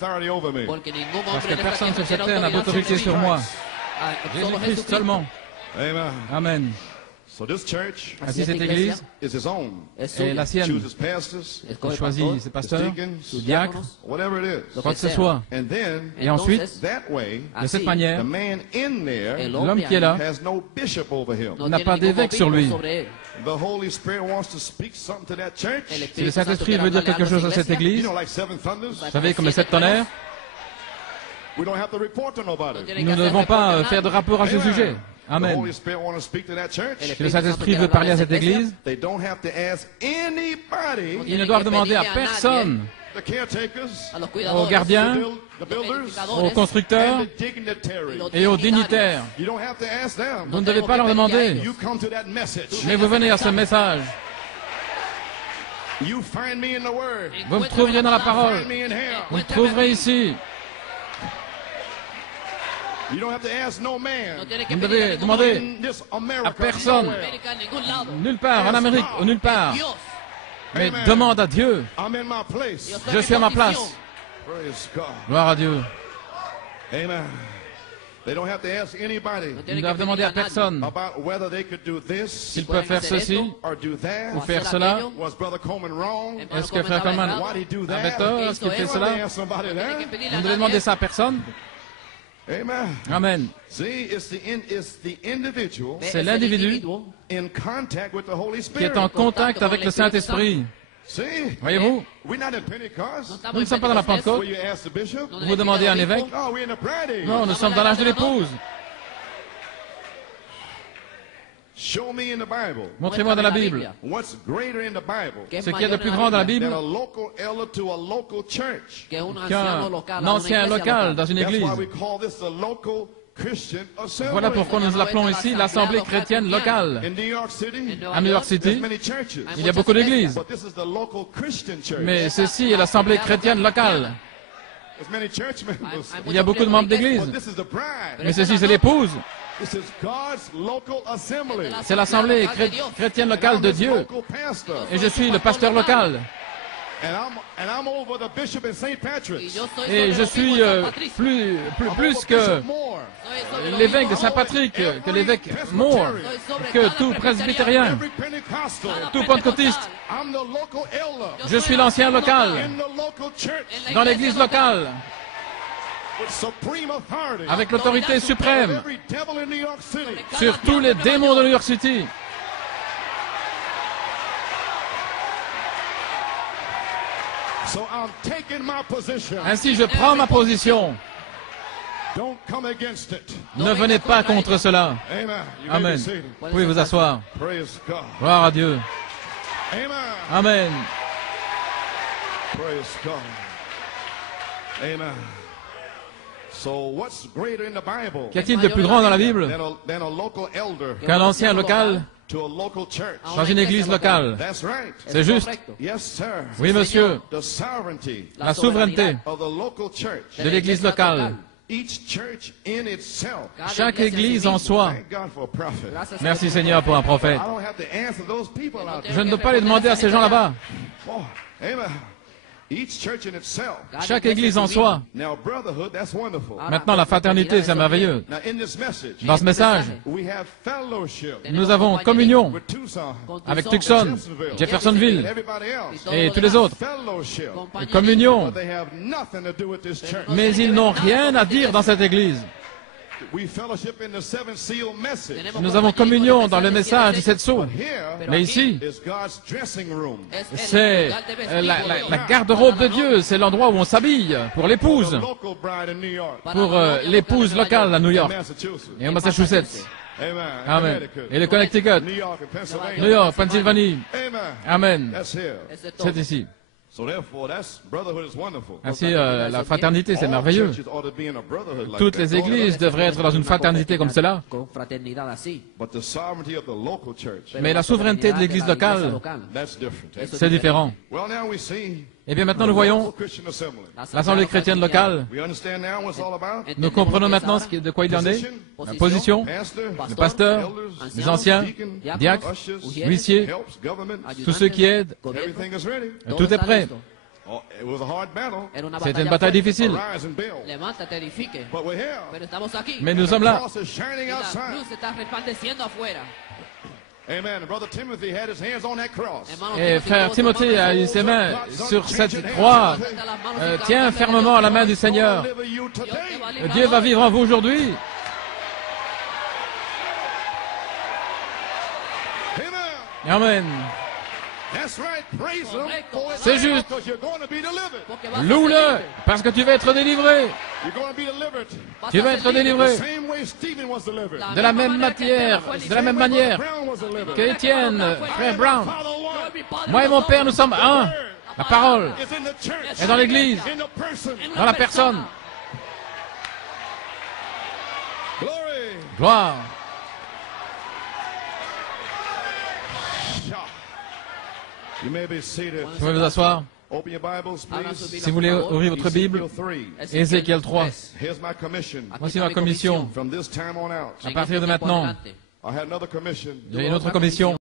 Parce que personne sur cette terre n'a d'autorité sur moi. Jésus-Christ seulement. Amen. Ainsi, cette église est la sienne. Il choisit ses pasteurs, ses diacres, quoi que ce soit. Et ensuite, de cette manière, l'homme qui est là n'a pas d'évêque sur lui. Si le Saint-Esprit veut dire quelque chose à cette église, vous savez, comme les 7 tonnerres, nous ne devons pas faire de rapport à ce sujet. Amen. Si le Saint-Esprit veut parler à cette église, ils ne doivent demander à personne, aux gardiens, aux constructeurs et aux dignitaires. Vous ne devez pas leur demander, mais vous venez à ce message. Vous me trouverez dans la parole. Vous me trouverez ici. Vous ne devez demander à personne, nulle part, en Amérique ou nulle part, mais demande à Dieu. Je suis à ma place. Gloire à Dieu. Ils ne doivent demander à personne s'ils peuvent faire ceci ou faire cela. Est-ce que Frère Coleman avait tort? Est-ce qu'il fait cela? Vous ne devez demander ça à personne. Amen. C'est l'individu qui est en contact avec le Saint-Esprit. Voyez-vous, nous ne sommes pas dans la Pentecôte. Vous demandez à un évêque. Non, nous sommes dans l'âge de l'épouse. Montrez-moi dans la Bible ce qu'il y a de plus grand dans la Bible qu'un ancien local dans une église. Voilà pourquoi nous l'appelons ici l'Assemblée chrétienne locale. À New York City, il y a beaucoup d'églises. Mais ceci est l'Assemblée chrétienne locale. Il y a beaucoup de membres d'église. Mais ceci, c'est l'épouse. C'est l'Assemblée chrétienne locale de Dieu. Et je suis le pasteur local. Et je suis plus que l'évêque de Saint-Patrick, que l'évêque Moore, que tout presbytérien, tout pentecôtiste. Je suis l'ancien local dans l'église locale, avec l'autorité suprême sur tous les démons de New York City. Ainsi, je prends ma position. Ne venez pas contre cela. Amen. Vous pouvez vous asseoir. Gloire à Dieu. Amen. Qu'y a-t-il de plus grand dans la Bible qu'un ancien local dans une église locale? C'est juste. Oui, monsieur. La souveraineté de l'église locale. Chaque église en soi. Merci Seigneur pour un prophète. Je ne dois pas les demander à ces gens là-bas. Chaque église en soi. Maintenant, la fraternité, c'est merveilleux. Dans ce message, nous avons communion avec Tucson, Jeffersonville et tous les autres. Communion. Mais ils n'ont rien à dire dans cette église. Nous avons communion dans le message de cette sceaux. Mais ici, c'est la garde-robe de Dieu. C'est l'endroit où on s'habille pour l'épouse. Pour l'épouse locale à New York et au Massachusetts. Amen. Et le Connecticut. New York, Pennsylvanie. Amen. C'est ici. Ainsi, la fraternité, c'est merveilleux. Toutes les églises devraient être dans une fraternité comme cela. Mais la souveraineté de l'église locale, c'est différent. Eh bien, maintenant, nous voyons l'Assemblée chrétienne locale. Nous comprenons maintenant de quoi il en est. La position, le pasteur, les anciens, diacres, huissiers, tous ceux qui aident. Tout est prêt. C'était une bataille difficile. Mais nous sommes là. Et frère Timothée a eu ses mains sur cette croix. Tiens fermement à la main du Seigneur. Dieu va vivre en vous aujourd'hui. Amen. C'est juste. Loue-le, parce que tu vas être délivré. Tu vas être délivré. De la même manière que Étienne, frère Brown. Moi et mon Père, nous sommes un. La parole est dans l'Église, dans la personne. Gloire. Vous pouvez vous asseoir. Si vous voulez ouvrir votre Bible, Ézéchiel 3. Voici ma commission. À partir de maintenant, j'ai une autre commission.